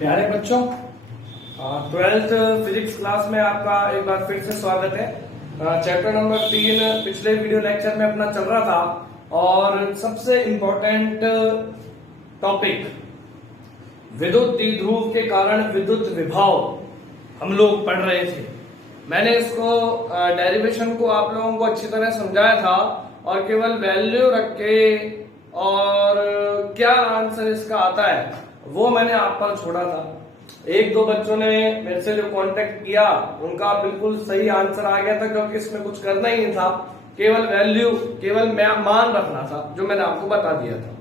प्यारे बच्चों, 12th physics class में आपका एक बार फिर से स्वागत है। चैप्टर नंबर 3 पिछले वीडियो लेक्चर में अपना चल रहा था और सबसे इम्पोर्टेंट टॉपिक विद्युत द्विध्रुव के कारण विद्युत विभव हम लोग पढ़ रहे थे। मैंने इसको डेरिवेशन को आप लोगों को अच्छी तरह समझाया था और केवल वैल्यू रख के और क्या आंसर इसका आता है वो मैंने आप पर छोड़ा था। एक दो बच्चों ने मेरे से जो कांटेक्ट किया उनका बिल्कुल सही आंसर आ गया था, क्योंकि इसमें कुछ करना ही नहीं था, केवल वैल्यू केवल मान रखना था जो मैंने आपको बता दिया था।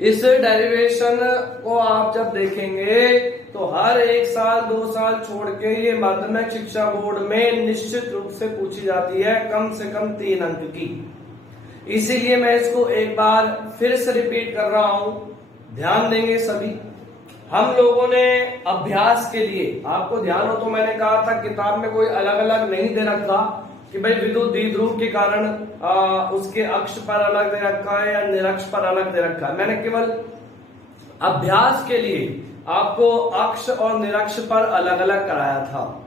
इस डेरिवेशन को आप जब देखेंगे तो हर एक साल 2 साल छोड़ के ये माध्यमिक शिक्षा बोर्ड में निश्चित रूप से पूछी जाती है, कम से कम 3 अंक की। इसीलिए मैं इसको एक बार फिर से रिपीट कर रहा हूं, ध्यान देंगे सभी। हम लोगों ने अभ्यास के लिए, आपको ध्यान हो तो मैंने कहा था किताब में कोई अलग अलग नहीं दे रखा कि भाई विद्युत द्विध्रुव के कारण उसके अक्ष पर अलग दे रखा है या निरक्ष पर अलग दे रखा है। मैंने केवल अभ्यास के लिए आपको अक्ष और निरक्ष पर अलग अलग कराया था।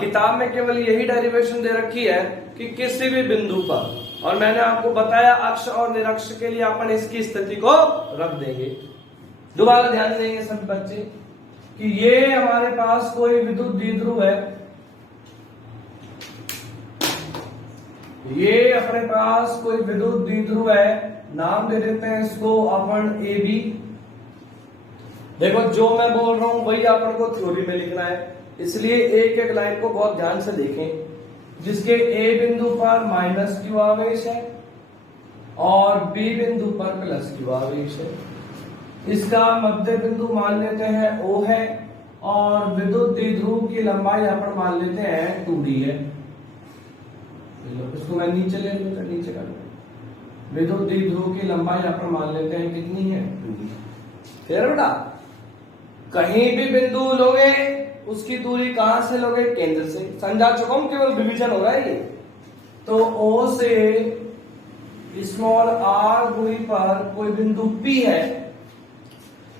किताब में केवल यही डेरिवेशन दे रखी है कि किसी भी बिंदु पर, और मैंने आपको बताया अक्ष और निरक्ष के लिए अपन इसकी स्थिति को रख देंगे। दोबारा ध्यान देंगे सभी बच्चे कि ये हमारे पास कोई विद्युत द्विध्रुव है, ये अपने पास कोई विद्युत द्विध्रुव है, नाम दे देते हैं इसको अपन ए बी। देखो जो मैं बोल रहा हूं वही अपन को थ्योरी में लिखना है, इसलिए एक एक लाइन को बहुत ध्यान से देखें। जिसके ए बिंदु पर माइनस क्यू आवेश है और बी बिंदु पर प्लस क्यू आवेश है, इसका मध्य बिंदु मान लेते हैं O है और विद्युत द्विध्रुव की लंबाई अपन मान लेते हैं 2d है। इसको मैं नीचे ले लूंगा, नीचे कर लूंगा। विद्युत द्विध्रुव की लंबाई अपन मान लेते हैं कितनी है, 2d। फिर बेटा कहीं भी बिंदु लोगे उसकी दूरी कहां से लोगे, केंद्र से। समझा चुका हूं, केवल डिवीजन हो रहा है ये। तो O से स्मॉल r दूरी पर कोई बिंदु P है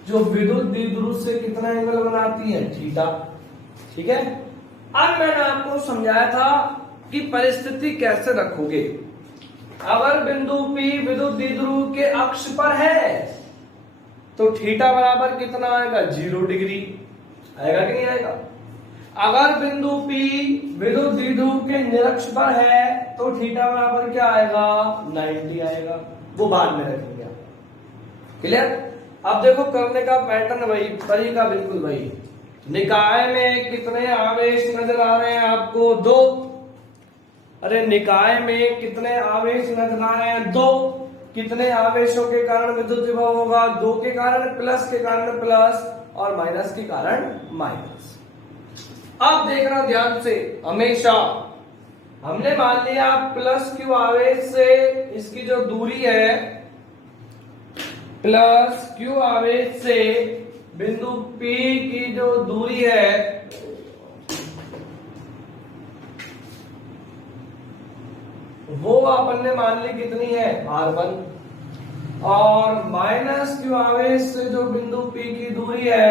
जो विद्युत द्विध्रुव से कितना एंगल बनाती है, थीटा। ठीक है। अब मैंने आपको समझाया था कि परिस्थिति कैसे रखोगे। अगर बिंदु P विद्युत द्विध्रुव के अक्ष पर है तो थीटा बराबर कितना आएगा, 0 डिग्री आएगा कि नहीं आएगा। अगर बिंदु P विद्युत द्विध्रुव के निरक्ष पर है तो थीटा बराबर क्या आएगा, 90 आएगा। वो बाद में रखेंगे। क्लियर। अब देखो करने का पैटर्न वही, तरीका बिल्कुल वही। निकाय में कितने आवेश नजर आ रहे हैं आपको, 2। अरे निकाय में कितने आवेश नजर आ रहे हैं, 2। कितने आवेशों के कारण विद्युत विभव होगा, 2 के कारण, प्लस के कारण प्लस और माइनस के कारण माइनस। अब देखना ध्यान से, हमेशा हमने मान लिया प्लस क्यू आवेश से इसकी जो दूरी है, प्लस क्यू आवेश से बिंदु P की जो दूरी है वो अपन ने मान ली कितनी है, R1। और माइनस क्यू आवेश से जो बिंदु P की दूरी है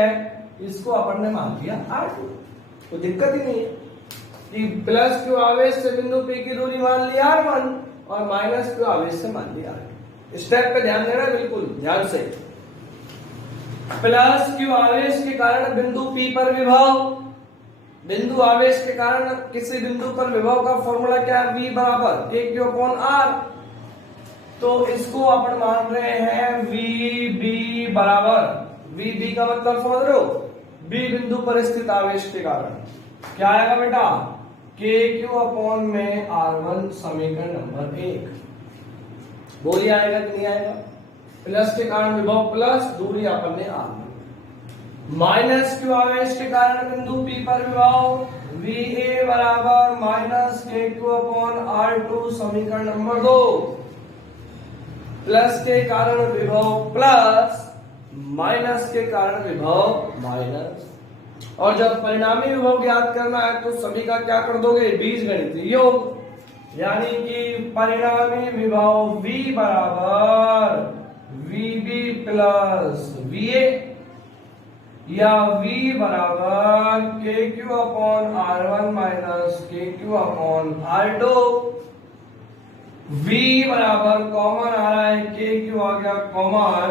इसको अपन ने मान लिया R2। तो दिक्कत ही नहीं है कि प्लस क्यू आवेश से बिंदु P की दूरी मान ली R1 और माइनस क्यू आवेश से मान लिया R2। स्टेप पे ध्यान देना, बिल्कुल ध्यान से। प्लस क्यू आवेश के कारण बिंदु P पर विभव, बिंदु आवेश के कारण किसी बिंदु पर विभव का फॉर्मूला क्या है, V बराबर KQ/R। तो इसको अपन मान रहे हैं VB बराबर, VB का मतलब समझ रहे हो, B बिंदु पर स्थित आवेश के कारण क्या आएगा बेटा, KQ/R1 समीकरण नंबर 1। बोलिए आएगा कि नहीं आएगा। प्लस के कारण विभव प्लस, दूरी अपन ने R1। माइनस क्यू आवेश के कारण बिंदु P पर विभव, VA बराबर माइनस KQ/R2 समीकरण नंबर 2। प्लस के कारण विभव प्लस, माइनस के कारण विभव माइनस। और जब परिणामी विभव ज्ञात करना है तो सभी का क्या कर दोगे, बीजगणितीय योग। यानी कि परिणामी विभव V बराबर VB प्लस VA। या v बराबर के क्यू अपॉन R1 माइनस के क्यू अपॉन R2। v बराबर कॉमन आ रहा है, के क्यू आ गया common,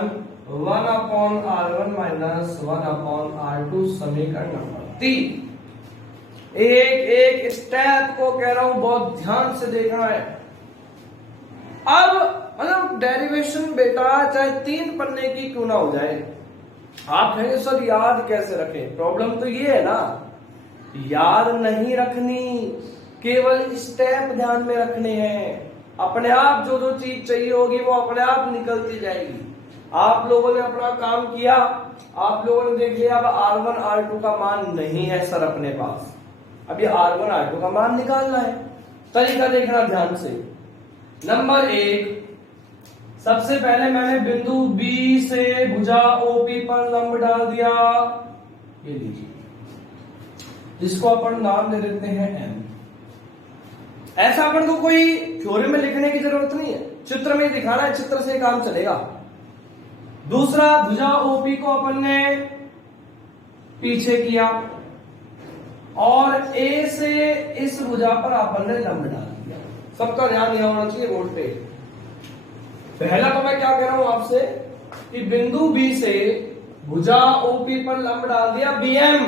1 upon R1 minus 1 upon R2 समीकरण नंबर 3। एक एक स्टेप को कह रहा हूं बहुत ध्यान से देखना है। अब मतलब डेरिवेशन बेटा चाहे 3 पन्ने की क्यों ना हो जाए, आप कहेंगे सर याद कैसे रखें? प्रॉब्लम तो ये है ना, याद नहीं रखनी, केवल स्टेप ध्यान में रखने हैं। अपने आप जो जो चीज चाहिए होगी वो अपने आप निकलती जाएगी। आप लोगों ने अपना काम किया, आप लोगों ने देख लिया अब R1 R2 का मान नहीं है सर अपने पास, अब ये R1 R2 का मान निकालना है। तरीका देखना ध्यान से। नंबर 1, सबसे पहले मैंने बिंदु B से भुजा OP पर लंब डाल दिया, ये लीजिए, जिसको अपन नाम दे देते हैं M। ऐसा अपन को कोई थ्योरी में लिखने की जरूरत नहीं है, चित्र में दिखाना है, चित्र से काम चलेगा। दूसरा, भुजा OP को अपन ने पीछे किया और A से इस भुजा पर अपन ने लंब डाल दिया। सबका ध्यान यह होना चाहिए बोर्ड पे। पहला तो मैं क्या कह रहा हूं आपसे कि बिंदु B से भुजा OP पर लंब डाल दिया BM,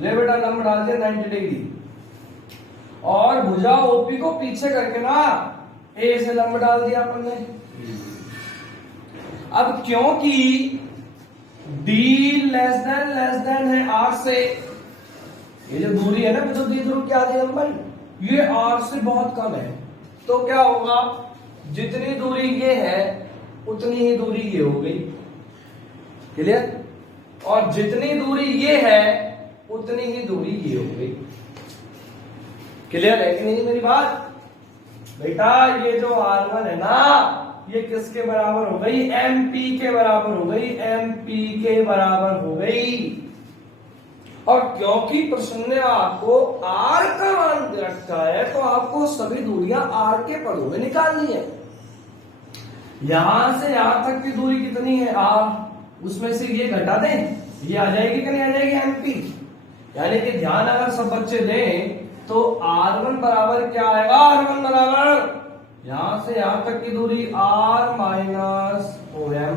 ले बेटा लंब डाल दिया 90 डिग्री, और भुजा OP को पीछे करके ना A से लंब डाल दिया अपन ने। अब क्योंकि D लेस देन है R से, ये जो दूरी है ना तो द्विध्रुव की आधी लंबाई, ये R से बहुत कम है, तो क्या होगा, जितनी दूरी ये है उतनी ही दूरी ये हो गई, क्लियर? और जितनी दूरी ये है उतनी ही दूरी ये हो गई, क्लियर है कि नहीं मेरी बात? बेटा ये जो R1 है ना, ये किसके बराबर हो गई? MP के बराबर हो गई, MP के बराबर हो गई। और क्योंकि प्रश्न ने आपको R का मान रखा है तो आपको सभी दूरियां R के पदों में निकालनी है। यहां से यहां तक की दूरी कितनी है R, उसमें से ये घटा दें, ये आ जाएगी कि नहीं आ जाएगी? MP। यानी कि ध्यान अगर सब बच्चे दें तो R1 बराबर क्या आएगा? R1 बराबर यहां से यहां तक की दूरी R माइनस OM।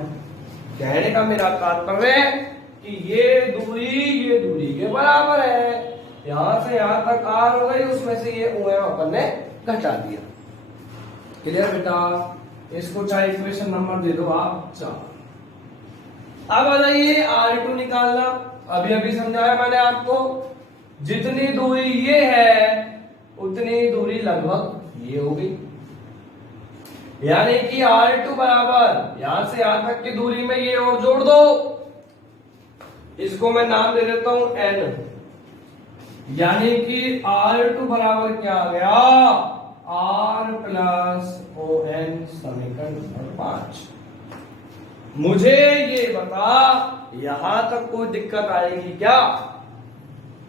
कहने का मेरा तात्पर्य कि ये दूरी के बराबर है, यहां से यहां तक R हो गई, उसमें से ये OM अपन ने घटा दिया। क्लियर बेटा? इसको चाहे इक्वेशन नंबर दे दो आप 4। अब आ जाइए R2 निकालना। अभी अभी समझाया मैंने आपको, जितनी दूरी ये है उतनी दूरी लगभग ये हो गई, यानी कि R2 बराबर यहां से यहां तक की दूरी में ये और जोड़ दो, इसको मैं नाम दे देता हूं N, यानी कि R2 बराबर क्या आ गया? R प्लस ON, समीकरण नंबर 5। मुझे ये बता, यहां तक कोई दिक्कत आएगी क्या?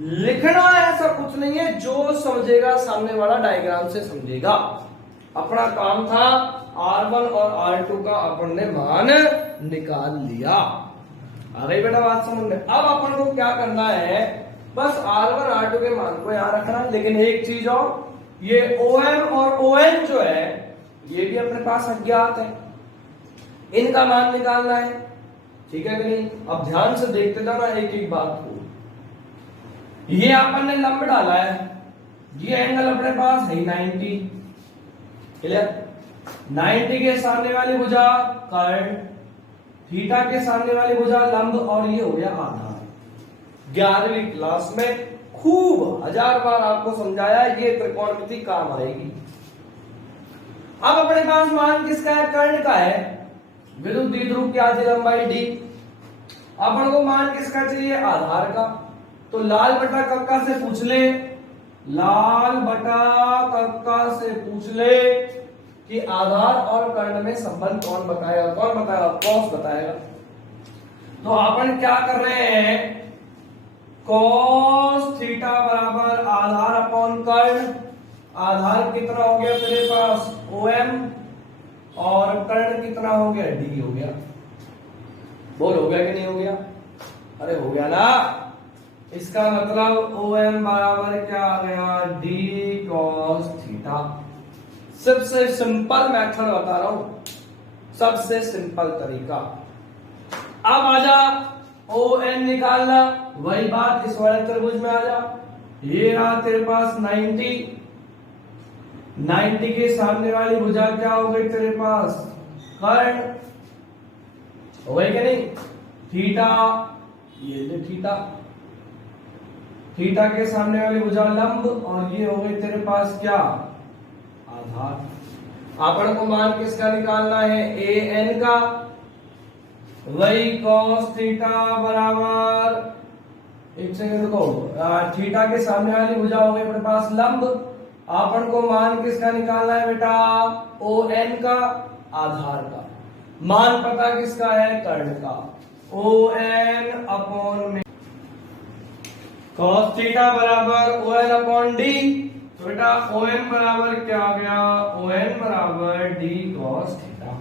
लिखना ऐसा कुछ नहीं है, जो समझेगा सामने वाला डायग्राम से समझेगा। अपना काम था R1 और R2 का अपन ने मान निकाल लिया। आ गई बेटा बात समझ में? अब अपन को क्या करना है, बस R1 R2 के मान को यहां रखना है। लेकिन एक चीज और, ये OM और ON जो है ये भी अपने पास अज्ञात है, इनका मान निकालना है, ठीक है कि नहीं? अब ध्यान से देखते जाना एक एक बात को। ये अपन ने लंब डाला है, ये एंगल अपने पास है 90, क्लियर? 90 के सामने वाली भुजा कर्ण, थीटा के सामने वाली भुजा लंब, और ये हो गया आधार। 11वीं क्लास में खूब 1000 बार आपको समझाया, ये त्रिकोणमिति काम आएगी। अब अपने पास मान किसका है? कर्ण का है, विद्युत द्विध्रुव की आधी लंबाई D। अपन को मान किसका चाहिए? आधार का। तो लाल बटा कक्का से पूछ ले, लाल बटा कक्का से पूछ ले कि आधार और कर्ण में संबंध कौन बताएगा? कौन बताएगा? कॉस बताएगा। तो अपन क्या कर रहे हैं, कॉस थीटा बराबर आधार अपॉन कर्ण। आधार कितना हो गया तेरे पास? OM, और कर्ण कितना हो गया? D हो गया। बोल हो गया कि नहीं हो गया? अरे हो गया ना। इसका मतलब OM बराबर क्या आ गया, D cos थीटा। सबसे सिंपल मेथड बता रहा हूं, सबसे सिंपल तरीका। अब आजा ON निकालना, वही बात इस वाले त्रिभुज में आ जा। ये रहा तेरे पास 90, 90 के सामने वाली भुजा क्या हो गई तेरे पास, कर्ण, हो गई क्या नहीं, थीटा, ये ले थीटा, थीटा के सामने वाली भुजा लंब, और ये हो गई तेरे पास क्या, आधार। आपण को मान किसका निकालना है, AN का। वही cos थीटा बराबर, एक सेकंड देखो, थीटा के सामने वाली भुजा हो गई अपने पास लंब। आपण को मान किसका निकालना है बेटा, ON का, आधार का। मान पता किसका है, कर्ण का। ON अपॉन में cos थीटा बराबर ON अपॉन D। तो बेटा ON बराबर क्या आ गया, ON बराबर D cos थीटा।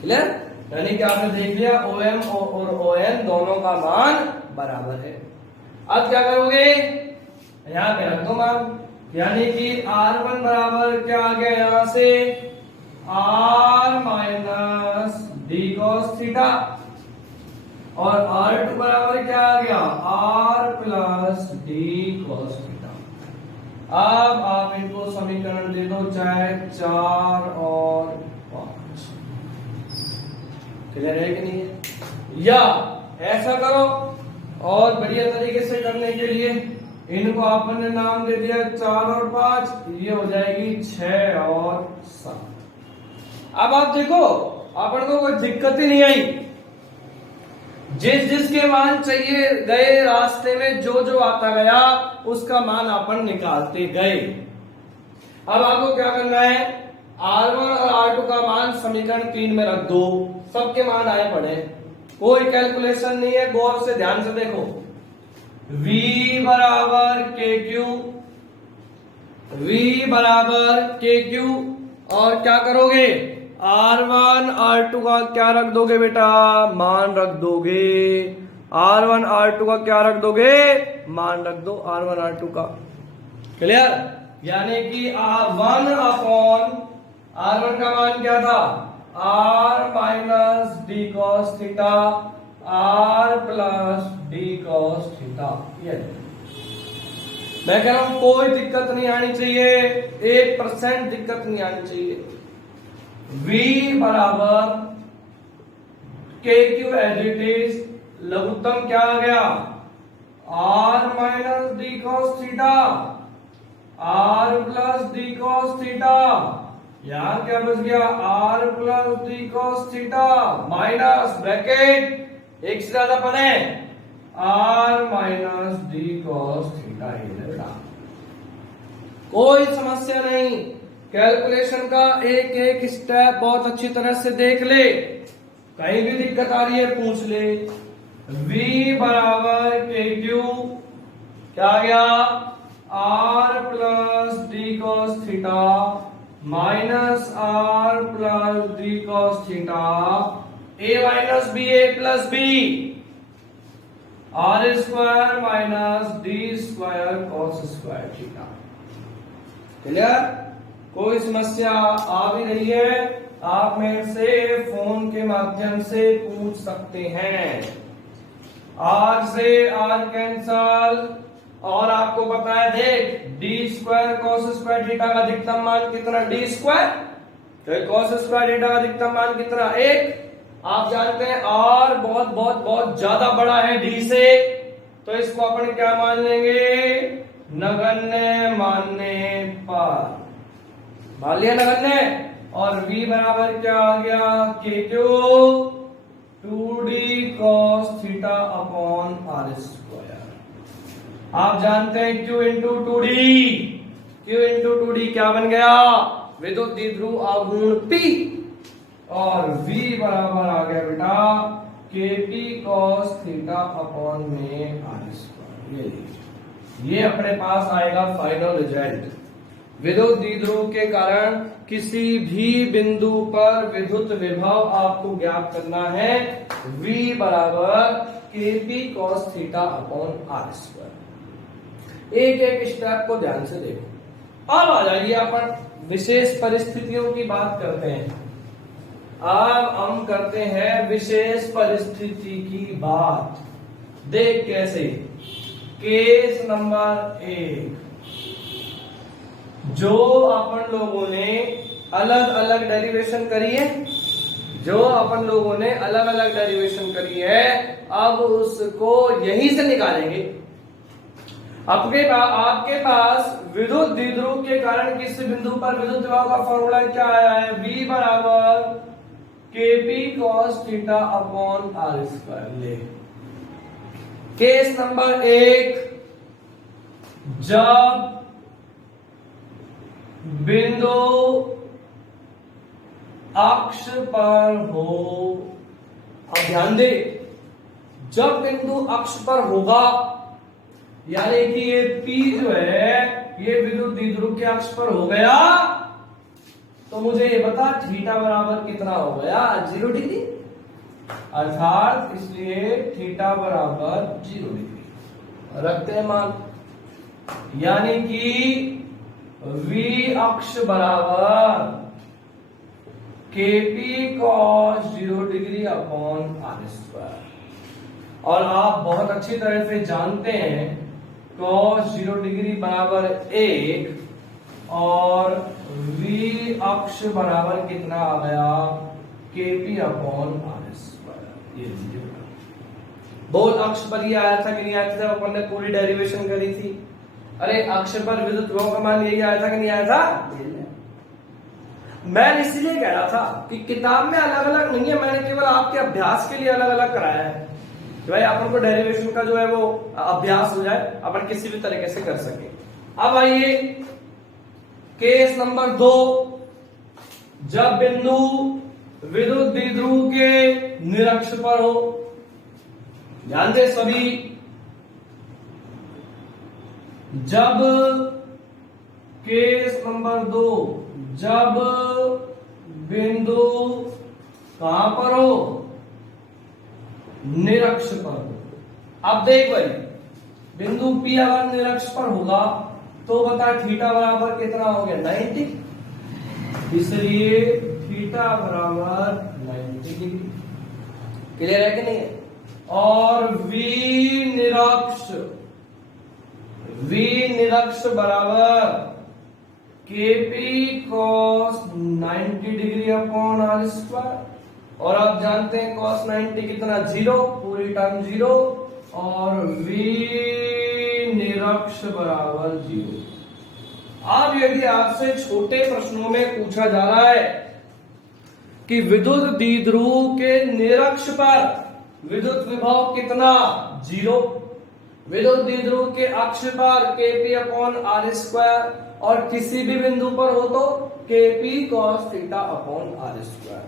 क्लियर, यानी कि आपने देख लिया OM और ON दोनों का मान बराबर है। अब क्या करोगे, यहां पे रख दो मान, यानी कि R1 बराबर क्या आ गया यहां से, R minus D cos theta, और R2 बराबर क्या आ गया, R plus D cos theta. अब आप इनको समीकरण दे दो, चाहे 4 और 5। क्लियर है कि नहीं है, या ऐसा करो, और बढ़िया तरीके से करने के लिए इनको आपने नाम दे दिया 4 और 5, ये हो जाएगी 6 और 7। अब आप देखो, अपन को कोई दिक्कत ही नहीं आई, जिसके मान चाहिए गए रास्ते में जो जो आता गया उसका मान अपन निकालते गए। अब आपको क्या करना है, R1 और R2 का मान समीकरण 3 में रख दो, सबके मान आए पड़े, कोई कैलकुलेशन नहीं है, गौर से ध्यान से देखो। V बराबर KQ, V बराबर KQ, और क्या करोगे, R1 R2 का क्या रख दोगे बेटा, मान रख दोगे। R1 R2 का क्या रख दोगे, मान रख दो R1 R2 का। क्लियर, यानी कि R1 अपॉन R1 का मान क्या था, R minus D cos theta, R plus D cos theta. ये मैं कह रहा हूं कोई दिक्कत नहीं आनी चाहिए, 1% दिक्कत नहीं आनी चाहिए। V बराबर KQ एज इट इज, लघुत्तम क्या आ गया, R minus D cos theta, R plus D cos theta, यहां क्या बच गया, R plus D cos theta, minus bracket एक से ज्यादा पद है, R minus D cos theta. कोई समस्या नहीं, कैलकुलेशन का एक एक स्टेप बहुत अच्छी तरह से देख ले, कहीं भी दिक्कत आ रही है पूछ ले। V बराबर KQ क्या आ गया, R plus D cos theta minus R plus D cos theta, A minus B A plus B, R square minus D square cos square theta. Clear, कोई समस्या आ भी रही है आप मेरे से फोन के माध्यम से पूछ सकते हैं। R से R कैंसल, और आपको पता है देख D square cos square theta का अधिकतम मान कितना, D स्क्वायर, तो cos स्क्वायर थीटा का अधिकतम मान कितना, 1। आप जानते हैं R बहुत बहुत बहुत ज्यादा बड़ा है D से, तो इसको अपन क्या मान लेंगे, नगण्य मानने पर, मान लिया नगण्य। और V बराबर क्या आ गया, KQ 2D cos theta upon R square. आप जानते हैं Q into 2D, Q into 2D क्या बन गया, विद्युत द्विध्रुव आघूर्ण P, और V बराबर आ गया बेटा KP cos थीटा अपॉन में R स्क्वायर। ये अपने पास आएगा फाइनल रिजल्ट। विद्युत द्विध्रुव के कारण किसी भी बिंदु पर विद्युत विभव आपको ज्ञात करना है, V बराबर KP cos theta upon R square. एक एक स्टेप को ध्यान से देखो। अब आ जाइए अपन विशेष परिस्थितियों की बात करते हैं। अब हम करते हैं विशेष परिस्थिति की बात। देख कैसे, केस नंबर 1, जो अपन लोगों ने अलग अलग डेरिवेशन करी है, अब उसको यहीं से निकालेंगे। आपके पास विद्युत द्विध्रुव के कारण किस बिंदु पर विद्युत विभव का फॉर्मूला क्या आया है? V बराबर KP cos theta upon R square. ले केस नंबर 1, जब बिंदु अक्ष पर हो। अब ध्यान दे, जब बिंदु अक्ष पर होगा यानी कि ये P जो है ये विद्युत द्विध्रुव के अक्ष पर हो गया, तो मुझे ये बता थीटा बराबर कितना हो गया? 0 डिग्री। अर्थात इसलिए थीटा बराबर 0 डिग्री रखते हैं मान। यानी कि V अक्ष बराबर KP cos 0 degree upon R square. और आप बहुत अच्छी तरह से जानते हैं cos 0 डिग्री बराबर 1 और V अक्ष बराबर कितना आ गया? KP upon R square. ये बोल अक्ष पर ही आया था कि नहीं आया था जब अपन ने पूरी डेरिवेशन करी थी? अरे अक्ष पर विद्युत विभव का मान यही आया था कि नहीं आया था? मैं इसलिए कह रहा था कि किताब में अलग अलग नहीं है, मैंने केवल आपके अभ्यास के लिए अलग अलग कराया है कि भाई अपन को डेरिवेशन का जो है वो अभ्यास हो जाए, अपन किसी भी तरीके से कर सके। अब आइए केस नंबर 2, जब बिंदु विद्युत द्विध्रुव के निरक्ष पर हो। ध्यान दे सभी, जब केस नंबर 2, जब बिंदु कहां पर हो? निरक्ष पर हो। अब देख भाई, बिंदु P अगर निरक्ष पर होगा तो बता थीटा बराबर कितना हो गया? 90। इसलिए थीटा बराबर 90 डिग्री। क्लियर है कि नहीं है? और V निरक्ष बराबर KP cos 90 degree upon R square. और आप जानते हैं cos 90 कितना? 0, पूरी टर्म 0 और V निरक्ष बराबर 0। अब यदि आपसे छोटे प्रश्नों में पूछा जा रहा है कि विद्युत द्विध्रुव के निरक्ष पर विद्युत विभव कितना? 0। विद्युत द्विध्रुव के अक्ष पर KP अपॉन आर स्क्वायर और किसी भी बिंदु पर हो तो KP cos theta upon R square.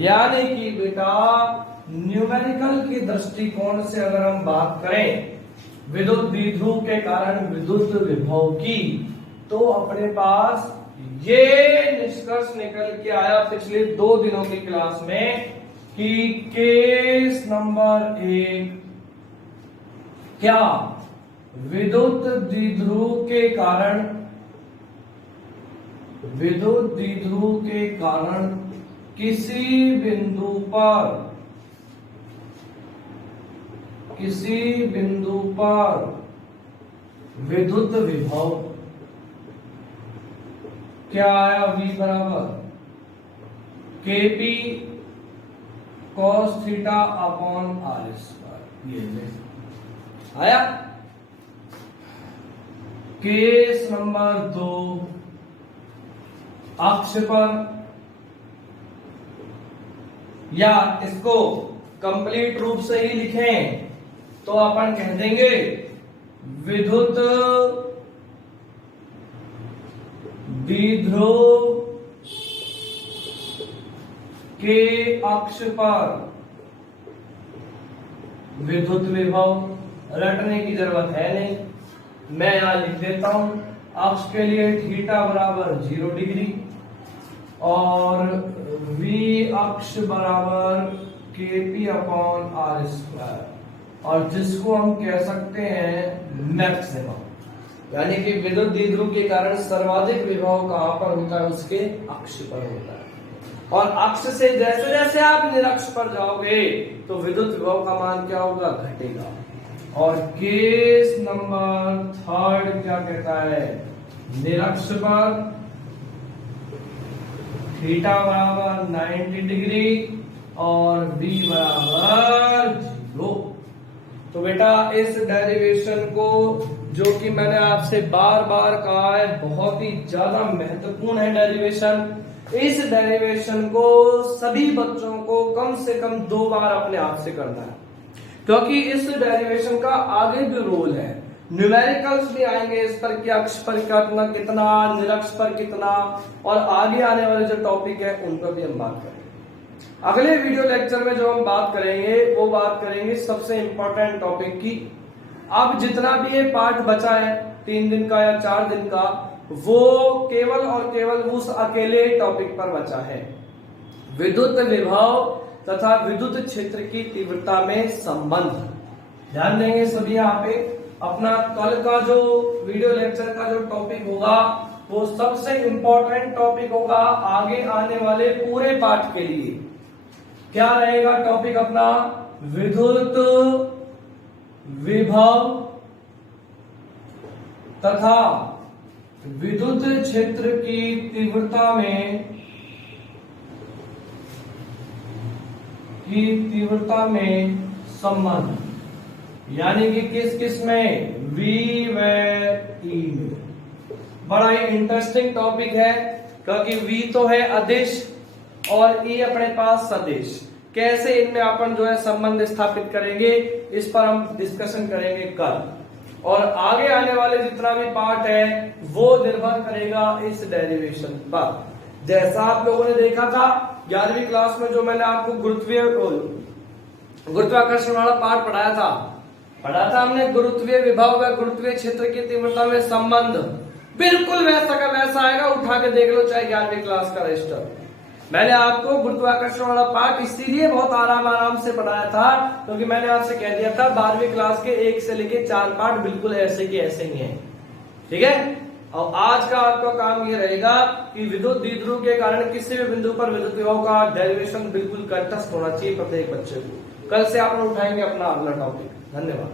यानी कि बेटा न्यूमेरिकल के दृष्टिकोण से अगर हम बात करें विद्युत द्विध्रुव के कारण विद्युत विभव की, तो अपने पास ये निष्कर्ष निकल के आया पिछले 2 दिनों की क्लास में कि केस नंबर 1 क्या विद्युत द्विध्रुव के कारण किसी बिंदु पर विद्युत विभव क्या आया? V बराबर KP cos theta upon R square. ये आया। केस नंबर 2, अक्ष पर, या इसको कंप्लीट रूप से ही लिखें तो अपन कह देंगे विद्युत द्विध्रुव के अक्ष पर विद्युत विभव। रटने की जरूरत है नहीं, मैं यहां लिख देता हूं अक्ष के लिए थीटा बराबर 0 डिग्री और V अक्ष बराबर KP अपॉन आर स्क्वायर। और जिसको हम कह सकते हैं मैक्सिमम, यानी कि विद्युत द्विध्रुव के कारण सर्वाधिक विभव कहां पर होता है, उसके अक्ष पर होता है। और अक्ष से जैसे जैसे आप निरक्ष पर जाओगे तो विद्युत विभव का मान क्या होगा, घटेगा। और केस नंबर 3 क्या कहता है, निरक्ष पर थीटा बराबर 90 डिग्री और v बराबर 0। तो बेटा इस डेरिवेशन को, जो कि मैंने आपसे बार बार कहा है, बहुत ही ज्यादा महत्वपूर्ण है डेरिवेशन, इस डेरिवेशन को सभी बच्चों को कम से कम 2 बार अपने आप से करना है, क्योंकि इस डेरिवेशन का आगे भी रोल है। न्यूमेरिकल्स भी आएंगे इस पर कि अक्ष पर कितना, निरक्ष पर कितना, और आगे आने वाले जो टॉपिक है उन पर भी हम बात करेंगे। अगले वीडियो लेक्चर में जो हम बात करेंगे वो बात करेंगे सबसे इंपॉर्टेंट टॉपिक की। अब जितना भी ये पार्ट बचा है 3 दिन का या 4 दिन का, वो केवल और केवल उस अकेले टॉपिक पर बचा है, विद्युत विभव तथा विद्युत क्षेत्र की तीव्रता में संबंध। ध्यान देंगे सभी यहाँ पे। अपना कल का जो वीडियो लेक्चर का जो टॉपिक होगा वो सबसे इंपॉर्टेंट टॉपिक होगा आगे आने वाले पूरे पाठ के लिए। क्या रहेगा टॉपिक अपना, विद्युत विभव तथा विद्युत क्षेत्र की तीव्रता में संबंध, यानी कि किस किस में, V व E में। बड़ा ही इंटरेस्टिंग टॉपिक है, क्योंकि V तो है अदिश और E अपने पास सदिश। कैसे इनमें अपन जो है संबंध स्थापित करेंगे, इस पर हम डिस्कशन करेंगे कल। और आगे आने वाले जितना भी पार्ट है वो निर्भर करेगा इस डेरिवेशन पर। जैसा आप लोगों ने देखा था 11वीं क्लास में, जो मैंने आपको गुरुत्वाकर्षण वाला पार्ट पढ़ा था हमने, गुरुत्वीय विभव व गुरुत्वीय क्षेत्र की तीव्रता में संबंध। बिल्कुल वैसा का वैसा आएगा, उठा के देख लो चाहे 11वीं क्लास का रजिस्टर। मैंने आपको गुरुत्वाकर्षण वाला पार्ट इसीलिए बहुत आराम से पढ़ाया था, क्योंकि मैंने आपसे कह दिया था 12वीं क्लास के 1 से लेके 4 पार्ट बिल्कुल ऐसे के ऐसे ही हैं। ठीक है। और आज का आपका काम ये रहेगा कि विद्युत द्विध्रुव के कारण किसी भी बिंदु पर विद्युत विभव का डेरिवेशन बिल्कुल कंठस्थ होना चाहिए प्रत्येक बच्चे को। कल से आप लोग उठाएंगे अपना अगला टॉपिक। धन्यवाद।